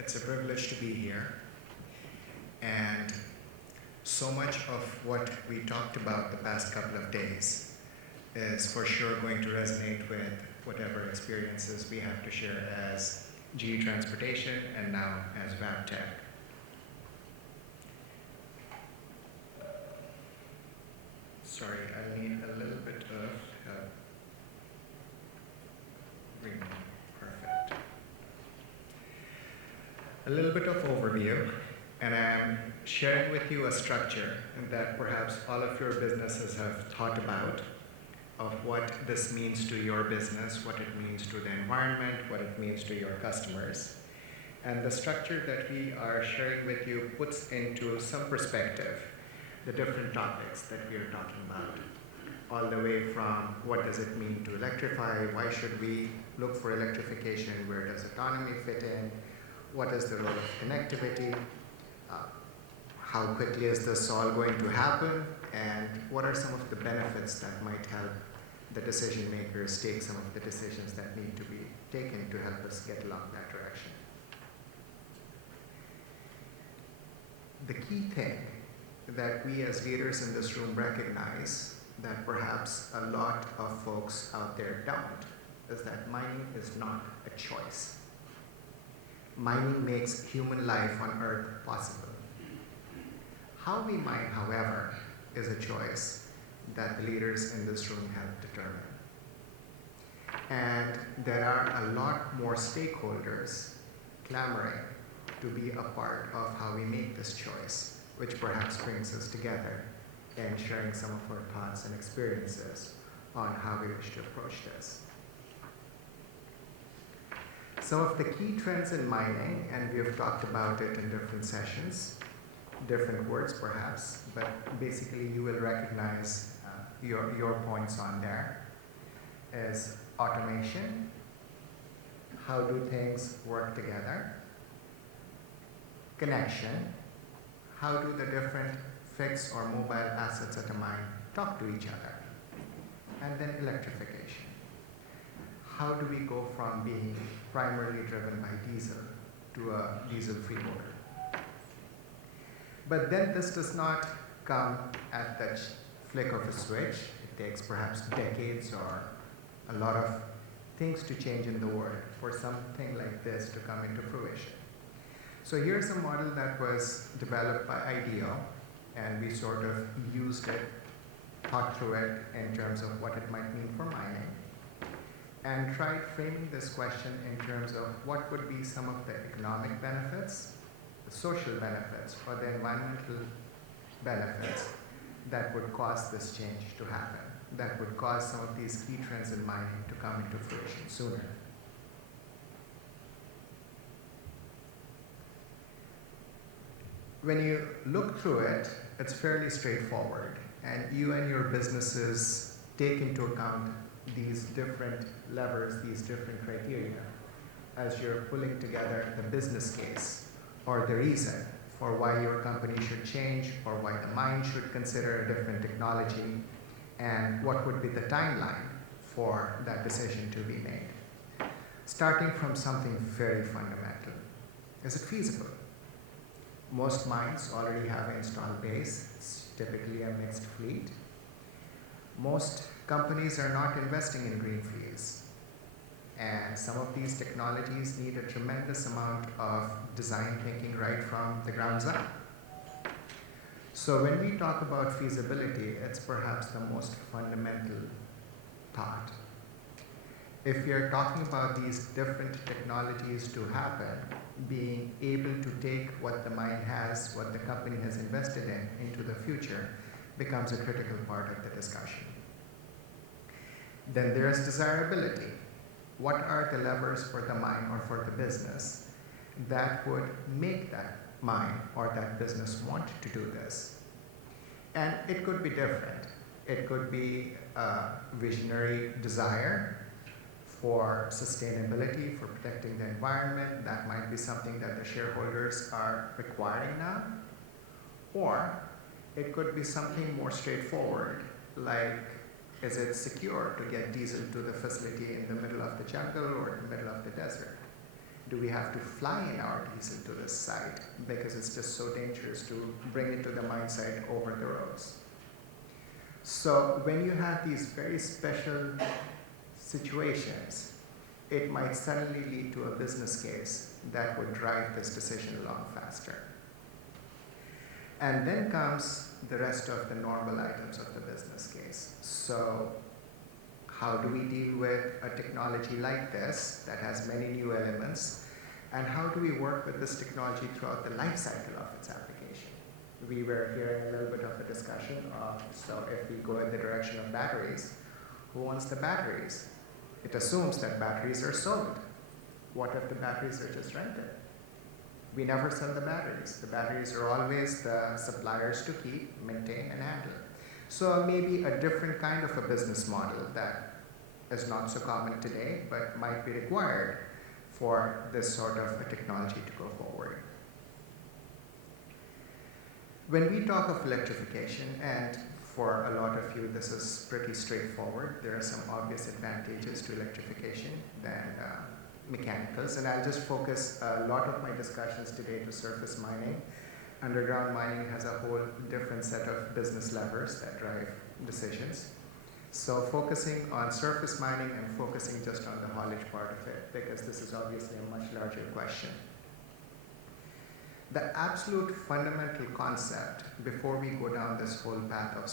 It's a privilege to be here. And so much of what we talked about the past couple of days is for sure going to resonate with whatever experiences we have to share as GE Transportation and now as Bappa. Sorry, I need a little bit of help. Perfect. A little bit of overview, and I'm sharing with you a structure that perhaps all of your businesses have thought about, of what this means to your business, what it means to the environment, what it means to your customers. And the structure that we are sharing with you puts into some perspective the different topics that we are talking about, all the way from what does it mean to electrify, why should we look for electrification, where does autonomy fit in, what is the role of connectivity, how quickly is this all going to happen, and what are some of the benefits that might help the decision makers take some of the decisions that need to be taken to help us get along that direction. The key thing that we as leaders in this room recognize that perhaps a lot of folks out there don't is that mining is not a choice. Mining makes human life on Earth possible. How we mine, however, is a choice that the leaders in this room have determined. And there are a lot more stakeholders clamoring to be a part of how we make this choice, which perhaps brings us together and sharing some of our thoughts and experiences on how we wish to approach this. Some of the key trends in mining, and we have talked about it in different sessions, different words perhaps, but basically you will recognize your points on there, is automation, how do things work together, connection, how do the different fixed or mobile assets at a mine talk to each other, and then electrification. How do we go from being primarily driven by diesel to a diesel-free world? But then this does not come at the flick of a switch. It takes perhaps decades or a lot of things to change in the world for something like this to come into fruition. So here's a model that was developed by IDEO, and we sort of used it, thought through it in terms of what it might mean for mining, and tried framing this question in terms of what would be some of the economic benefits, the social benefits, or the environmental benefits that would cause this change to happen, that would cause some of these key trends in mining to come into fruition sooner. When you look through it, it's fairly straightforward, and you and your businesses take into account these different levers, these different criteria, as you're pulling together the business case or the reason for why your company should change or why the mine should consider a different technology, and what would be the timeline for that decision to be made. Starting from something very fundamental. Is it feasible? Most mines already have an installed base. It's typically a mixed fleet. Most companies are not investing in greenfields. And some of these technologies need a tremendous amount of design thinking right from the ground up. So when we talk about feasibility, it's perhaps the most fundamental thought. If we are talking about these different technologies to happen, being able to take what the mine has, what the company has invested in, into the future becomes a critical part of the discussion. Then there's desirability. What are the levers for the mine or for the business that would make that mine or that business want to do this? And it could be different. It could be a visionary desire for sustainability, for protecting the environment. That might be something that the shareholders are requiring now. Or it could be something more straightforward, like, is it secure to get diesel to the facility in the middle of the jungle or in the middle of the desert? Do we have to fly in our diesel to this site because it's just so dangerous to bring it to the mine site over the roads? So when you have these very special situations, it might suddenly lead to a business case that would drive this decision along faster. And then comes the rest of the normal items of the business case. So how do we deal with a technology like this that has many new elements? And how do we work with this technology throughout the life cycle of its application? We were hearing a little bit of a discussion of, so if we go in the direction of batteries, who wants the batteries? It assumes that batteries are sold. What if the batteries are just rented? We never sell the batteries. The batteries are always the suppliers to keep, maintain, and handle. So maybe a different kind of a business model that is not so common today, but might be required for this sort of a technology to go forward. When we talk of electrification, and for a lot of you this is pretty straightforward, there are some obvious advantages to electrification than mechanicals, and I'll just focus a lot of my discussions today to surface mining. Underground mining has a whole different set of business levers that drive decisions. So focusing on surface mining and focusing just on the haulage part of it, because this is obviously a much larger question. The absolute fundamental concept before we go down this whole path of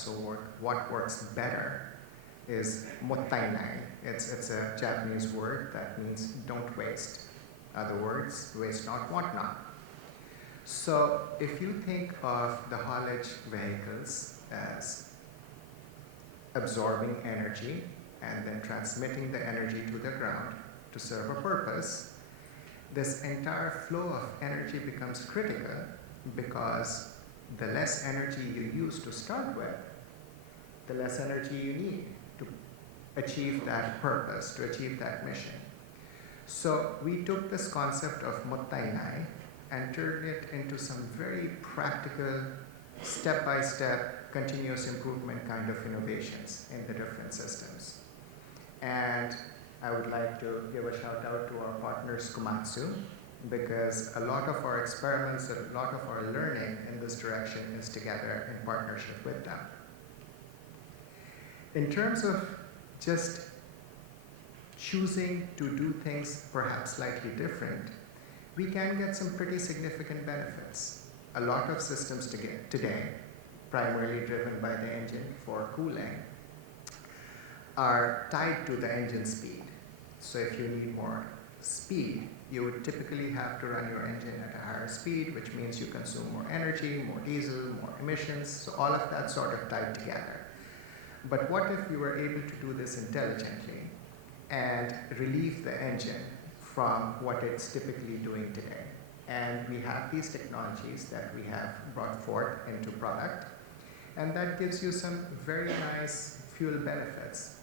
what works better is mottainai. It's a Japanese word that means don't waste. Other words, waste not, want not. So if you think of the haulage vehicles as absorbing energy and then transmitting the energy to the ground to serve a purpose, this entire flow of energy becomes critical because the less energy you use to start with, the less energy you need to achieve that purpose, to achieve that mission. So we took this concept of mottainai and turned it into some very practical, step-by-step, continuous improvement kind of innovations in the different systems. And I would like to give a shout out to our partners Komatsu, because a lot of our experiments and a lot of our learning in this direction is together in partnership with them. In terms of just choosing to do things perhaps slightly different, we can get some pretty significant benefits. A lot of systems today, primarily driven by the engine for cooling, are tied to the engine speed. So if you need more speed, you would typically have to run your engine at a higher speed, which means you consume more energy, more diesel, more emissions, so all of that sort of tied together. But what if you were able to do this intelligently and relieve the engine from what it's typically doing today? And we have these technologies that we have brought forth into product, and that gives you some very nice fuel benefits.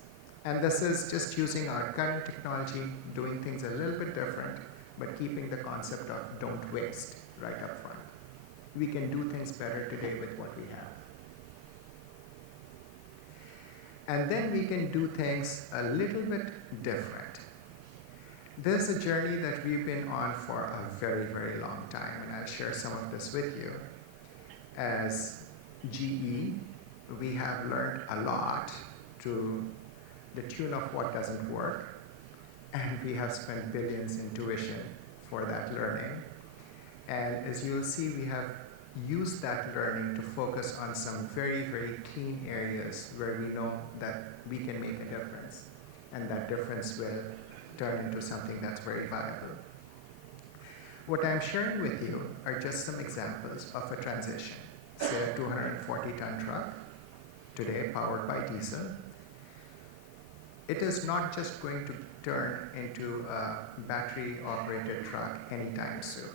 And this is just using our current technology, doing things a little bit different, but keeping the concept of don't waste right up front. We can do things better today with what we have. And then we can do things a little bit different. This is a journey that we've been on for a very, very long time, and I'll share some of this with you. As GE, we have learned a lot to the tune of what doesn't work, and we have spent billions in tuition for that learning. And as you'll see, we have used that learning to focus on some very, very key areas where we know that we can make a difference, and that difference will turn into something that's very viable. What I'm sharing with you are just some examples of a transition. Say a 240-ton truck, today powered by diesel. It is not just going to turn into a battery-operated truck anytime soon.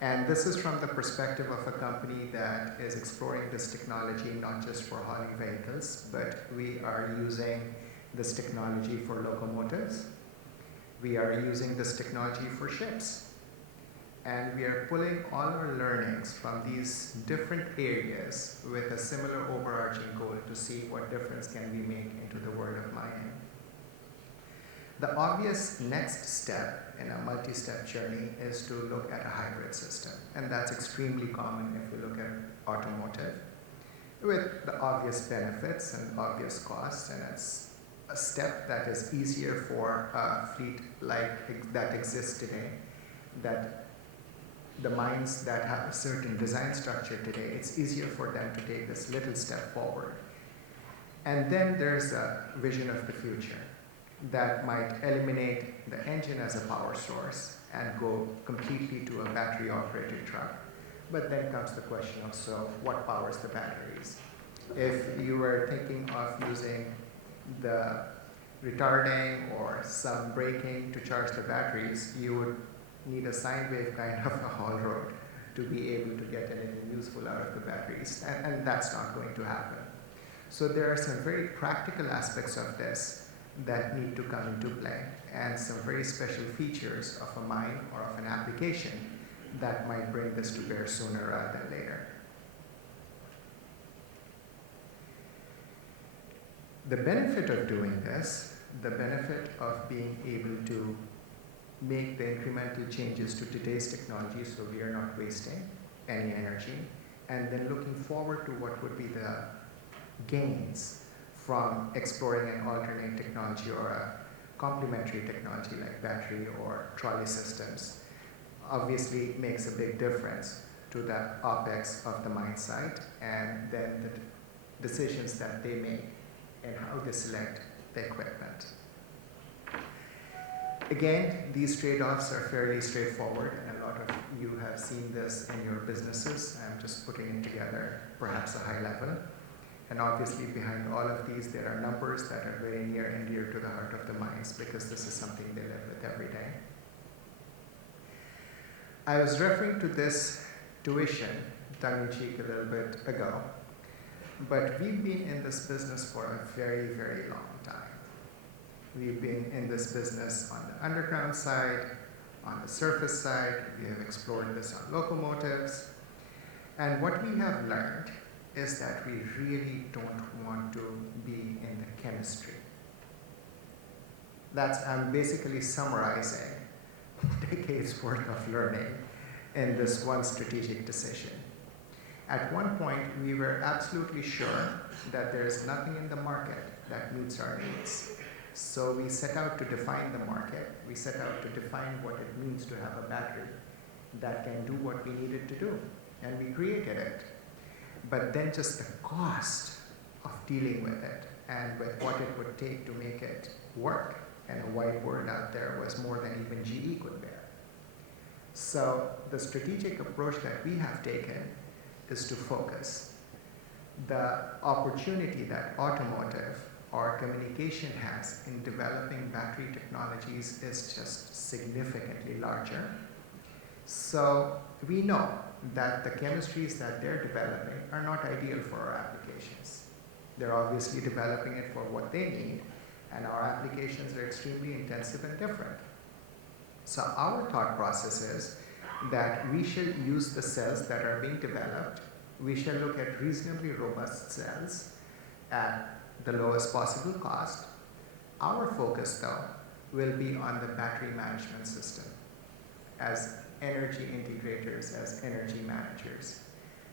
And this is from the perspective of a company that is exploring this technology not just for hauling vehicles, but we are using this technology for locomotives. We are using this technology for ships. And we are pulling all our learnings from these different areas with a similar overarching goal to see what difference can we make into the world of mining. The obvious next step in a multi-step journey is to look at a hybrid system, and that's extremely common if we look at automotive, with the obvious benefits and obvious costs, and it's a step that is easier for a fleet like that exists today, that the mines that have a certain design structure today, it's easier for them to take this little step forward. And then there's a vision of the future that might eliminate the engine as a power source and go completely to a battery-operated truck. But then comes the question of, so what powers the batteries? If you were thinking of using the retarding or some braking to charge the batteries, you would need a sine wave kind of a haul road to be able to get anything useful out of the batteries, and that's not going to happen. So there are some very practical aspects of this that need to come into play, and some very special features of a mine or of an application that might bring this to bear sooner rather than later. The benefit of doing this, the benefit of being able to make the incremental changes to today's technology so we are not wasting any energy, and then looking forward to what would be the gains from exploring an alternate technology or a complementary technology like battery or trolley systems, obviously makes a big difference to the OpEx of the mine site, and then the decisions that they make and how they select the equipment. Again, these trade-offs are fairly straightforward, and a lot of you have seen this in your businesses. I'm just putting it together, perhaps a high level. And obviously behind all of these, there are numbers that are very near and dear to the heart of the mines, because this is something they live with every day. I was referring to this tuition, tongue-in-cheek, a little bit ago, but we've been in this business for a very, very long time. We've been in this business on the underground side, on the surface side. We have explored this on locomotives. And what we have learned is that we really don't want to be in the chemistry. I'm basically summarizing decades worth of learning in this one strategic decision. At one point, we were absolutely sure that there is nothing in the market that meets our needs. So we set out to define the market. We set out to define what it means to have a battery that can do what we needed to do. And we created it. But then just the cost of dealing with it and with what it would take to make it work, and a wide word out there, was more than even GE could bear. So the strategic approach that we have taken is to focus. The opportunity that automotive or communication has in developing battery technologies is just significantly larger. So we know that the chemistries that they're developing are not ideal for our applications. They're obviously developing it for what they need, and our applications are extremely intensive and different. So our thought process is that we should use the cells that are being developed. We shall look at reasonably robust cells at the lowest possible cost. Our focus, though, will be on the battery management system as energy integrators, as energy managers.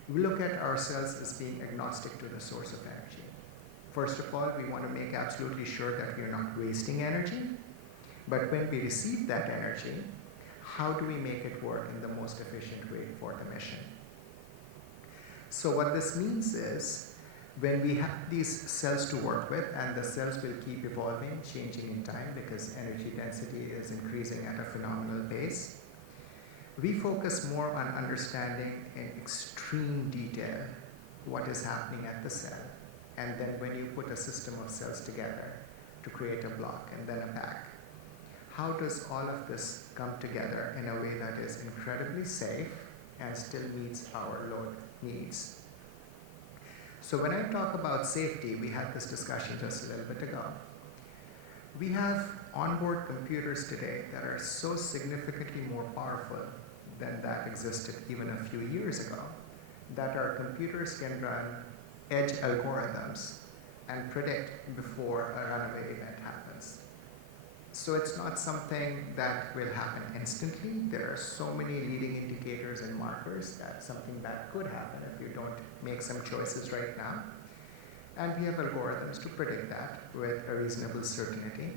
We look at ourselves as being agnostic to the source of energy. First of all, we want to make absolutely sure that we are not wasting energy. But when we receive that energy, how do we make it work in the most efficient way for the mission? So what this means is, when we have these cells to work with, and the cells will keep evolving, changing in time, because energy density is increasing at a phenomenal pace, we focus more on understanding in extreme detail what is happening at the cell. And then when you put a system of cells together to create a block and then a pack, how does all of this come together in a way that is incredibly safe and still meets our load needs? So when I talk about safety, we had this discussion just a little bit ago. We have onboard computers today that are so significantly more powerful than that existed even a few years ago, that our computers can run edge algorithms and predict before a runaway event happens. So it's not something that will happen instantly. There are so many leading indicators and markers that something bad could happen if you don't make some choices right now. And we have algorithms to predict that with a reasonable certainty.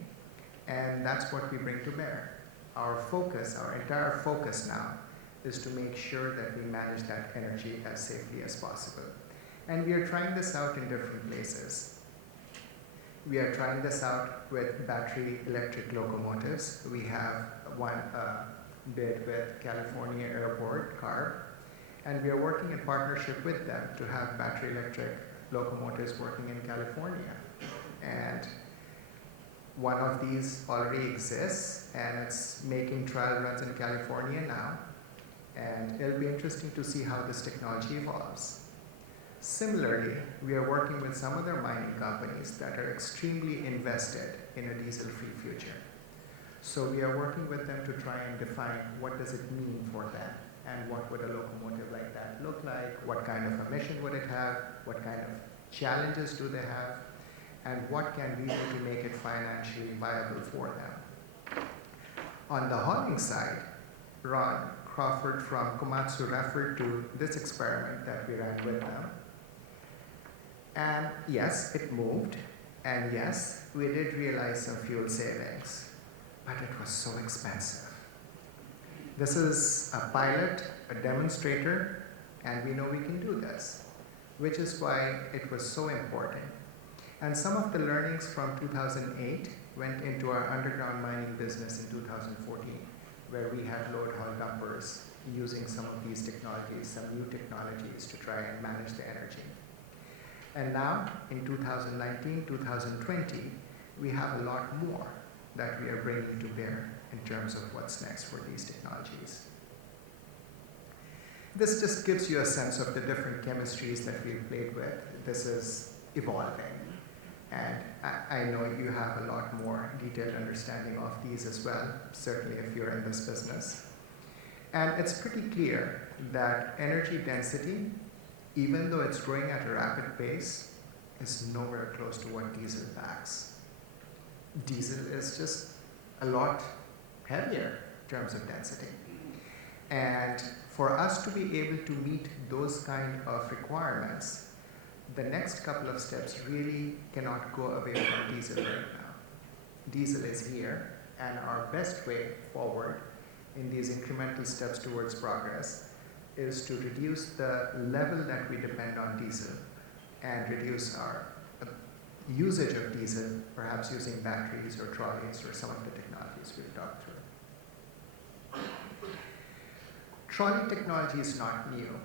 And that's what we bring to bear. Our focus, our entire focus now, is to make sure that we manage that energy as safely as possible. And we are trying this out in different places. We are trying this out with battery electric locomotives. We have one bid with California Airport, CARB, and we are working in partnership with them to have battery electric locomotives working in California. And one of these already exists, and it's making trial runs in California now. And it'll be interesting to see how this technology evolves. Similarly, we are working with some other mining companies that are extremely invested in a diesel-free future. So we are working with them to try and define what does it mean for them, and what would a locomotive like that look like, what kind of emission would it have, what kind of challenges do they have, and what can we do to make it financially viable for them. On the hauling side, Ron Crawford from Komatsu referred to this experiment that we ran with them. And yes, it moved, and yes, we did realize some fuel savings, but it was so expensive. This is a pilot, a demonstrator, and we know we can do this, which is why it was so important. And some of the learnings from 2008 went into our underground mining business in 2014, where we had load haul dumpers using some of these technologies, some new technologies to try and manage the energy. And now, in 2019, 2020, we have a lot more that we are bringing to bear in terms of what's next for these technologies. This just gives you a sense of the different chemistries that we've played with. This is evolving. And I know you have a lot more detailed understanding of these as well, certainly if you're in this business. And it's pretty clear that energy density, even though it's growing at a rapid pace, is nowhere close to what diesel packs. Diesel is just a lot heavier in terms of density. And for us to be able to meet those kind of requirements, the next couple of steps really cannot go away from diesel right now. Diesel is here, and our best way forward in these incremental steps towards progress is to reduce the level that we depend on diesel and reduce our usage of diesel, perhaps using batteries or trolleys or some of the technologies we've talked through. Trolley technology is not new,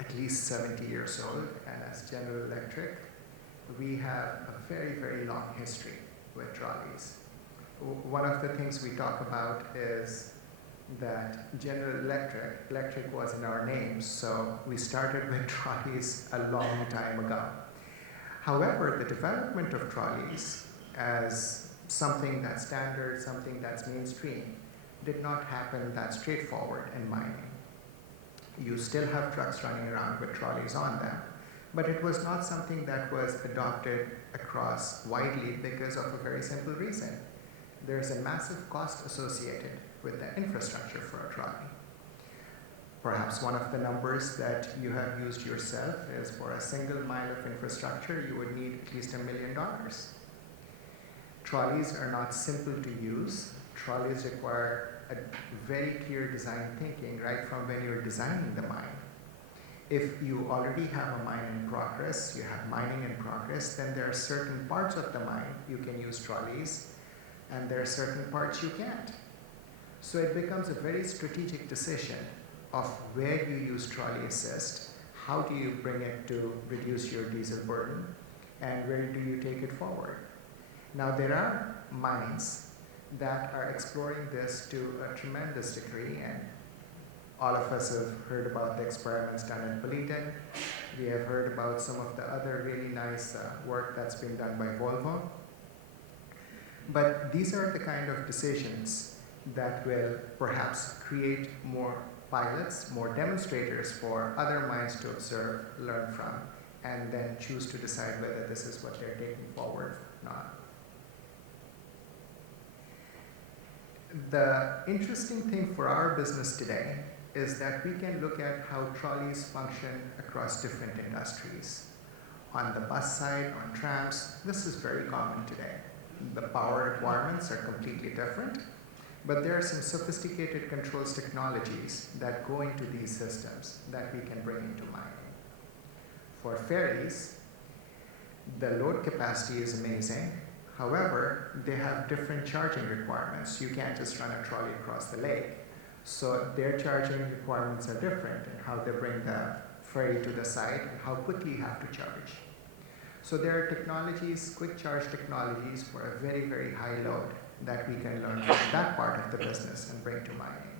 at least 70 years old, and as General Electric, we have a very, very long history with trolleys. One of the things we talk about is that General Electric was in our name, so we started with trolleys a long time ago. However, the development of trolleys as something that's standard, something that's mainstream, did not happen that straightforward in mining. You still have trucks running around with trolleys on them, but it was not something that was adopted across widely because of a very simple reason. There's a massive cost associated with the infrastructure for a trolley. Perhaps one of the numbers that you have used yourself is for a single mile of infrastructure, you would need at least $1 million. Trolleys are not simple to use. Trolleys require a very clear design thinking right from when you're designing the mine. If you already have a mine in progress, you have mining in progress, then there are certain parts of the mine you can use trolleys, and there are certain parts you can't. So it becomes a very strategic decision of where you use trolley assist, how do you bring it to reduce your diesel burden, and where do you take it forward. Now there are mines that are exploring this to a tremendous degree, and all of us have heard about the experiments done at Belinden. We have heard about some of the other really nice work that's been done by Volvo. But these are the kind of decisions that will perhaps create more pilots, more demonstrators for other mines to observe, learn from, and then choose to decide whether this is what they're taking forward or not. The interesting thing for our business today is that we can look at how trolleys function across different industries. On the bus side, on trams, this is very common today. The power requirements are completely different, but there are some sophisticated controls technologies that go into these systems that we can bring into mining. For ferries, the load capacity is amazing. However, they have different charging requirements. You can't just run a trolley across the lake. So their charging requirements are different in how they bring the ferry to the site and how quickly you have to charge. So there are technologies, quick charge technologies for a very, very high load that we can learn from that part of the business and bring to mining.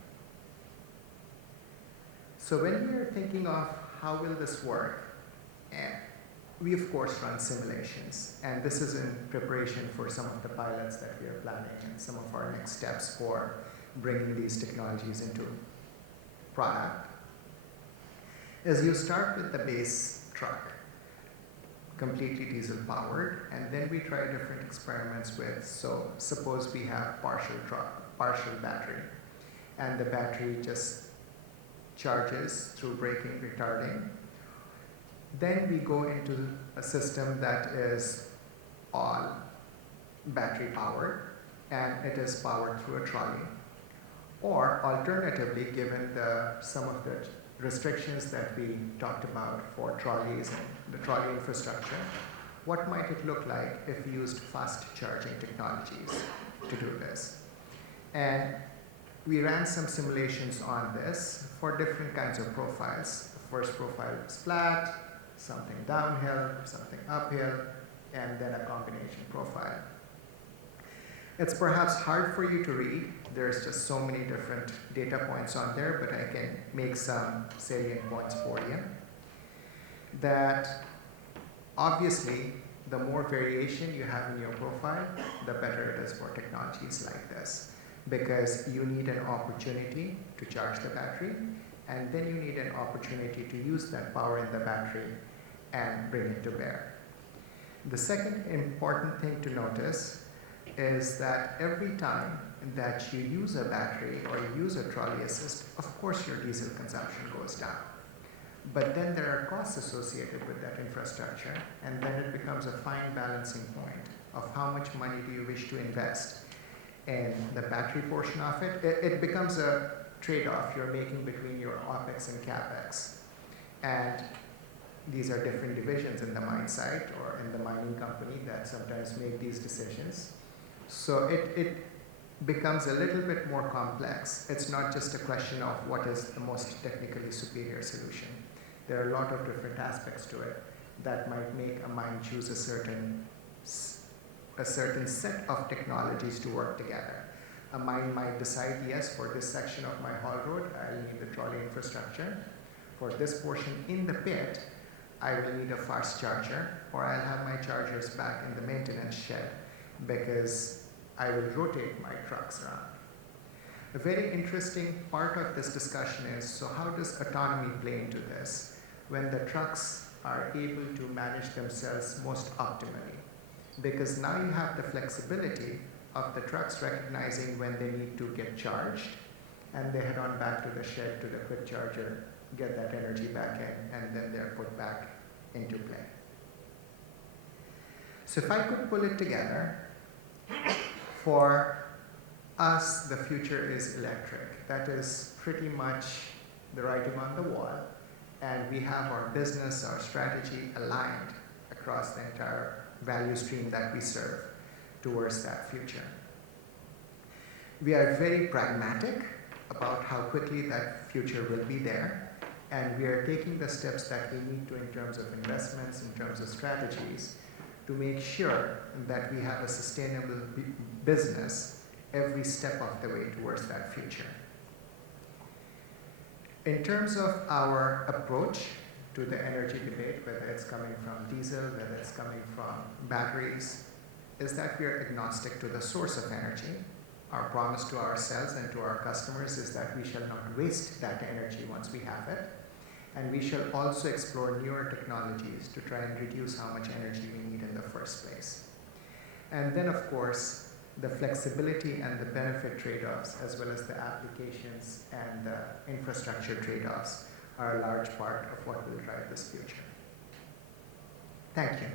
So when we are thinking of how will this work, we of course run simulations, and this is in preparation for some of the pilots that we are planning and some of our next steps for bringing these technologies into product. Is you start with the base truck, completely diesel powered, and then we try different experiments with, so suppose we have partial battery, and the battery just charges through braking, retarding. Then we go into a system that is all battery powered, and it is powered through a trolley. Or alternatively, given some of the restrictions that we talked about for trolleys and the trolley infrastructure, what might it look like if we used fast charging technologies to do this? And we ran some simulations on this for different kinds of profiles. The first profile was flat, something downhill, something uphill, and then a combination profile. It's perhaps hard for you to read. There's just so many different data points on there, but I can make some salient points for you. That obviously, the more variation you have in your profile, the better it is for technologies like this, because you need an opportunity to charge the battery, and then you need an opportunity to use that power in the battery and bring it to bear. The second important thing to notice is that every time that you use a battery or you use a trolley assist, of course your diesel consumption goes down. But then there are costs associated with that infrastructure, and then it becomes a fine balancing point of how much money do you wish to invest in the battery portion of it. It becomes a trade-off you're making between your OPEX and CAPEX. And these are different divisions in the mine site or in the mining company that sometimes make these decisions. So it becomes a little bit more complex. It's not just a question of what is the most technically superior solution. There are a lot of different aspects to it that might make a mine choose a certain set of technologies to work together. A mine might decide, yes, for this section of my haul road, I'll need the trolley infrastructure. For this portion in the pit, I will need a fast charger, or I'll have my chargers back in the maintenance shed because I will rotate my trucks around. A very interesting part of this discussion is, so how does autonomy play into this when the trucks are able to manage themselves most optimally? Because now you have the flexibility of the trucks recognizing when they need to get charged, and they head on back to the shed, to the quick charger, get that energy back in, and then they're put back into play. So if I could pull it together, for us, the future is electric. That is pretty much the writing on the wall, and we have our business, our strategy aligned across the entire value stream that we serve towards that future. We are very pragmatic about how quickly that future will be there, and we are taking the steps that we need to in terms of investments, in terms of strategies, to make sure that we have a sustainable business every step of the way towards that future. In terms of our approach to the energy debate, whether it's coming from diesel, whether it's coming from batteries, is that we are agnostic to the source of energy. Our promise to ourselves and to our customers is that we shall not waste that energy once we have it. And we shall also explore newer technologies to try and reduce how much energy we need in the first place. And then, of course, the flexibility and the benefit trade-offs, as well as the applications and the infrastructure trade-offs, are a large part of what will drive this future. Thank you.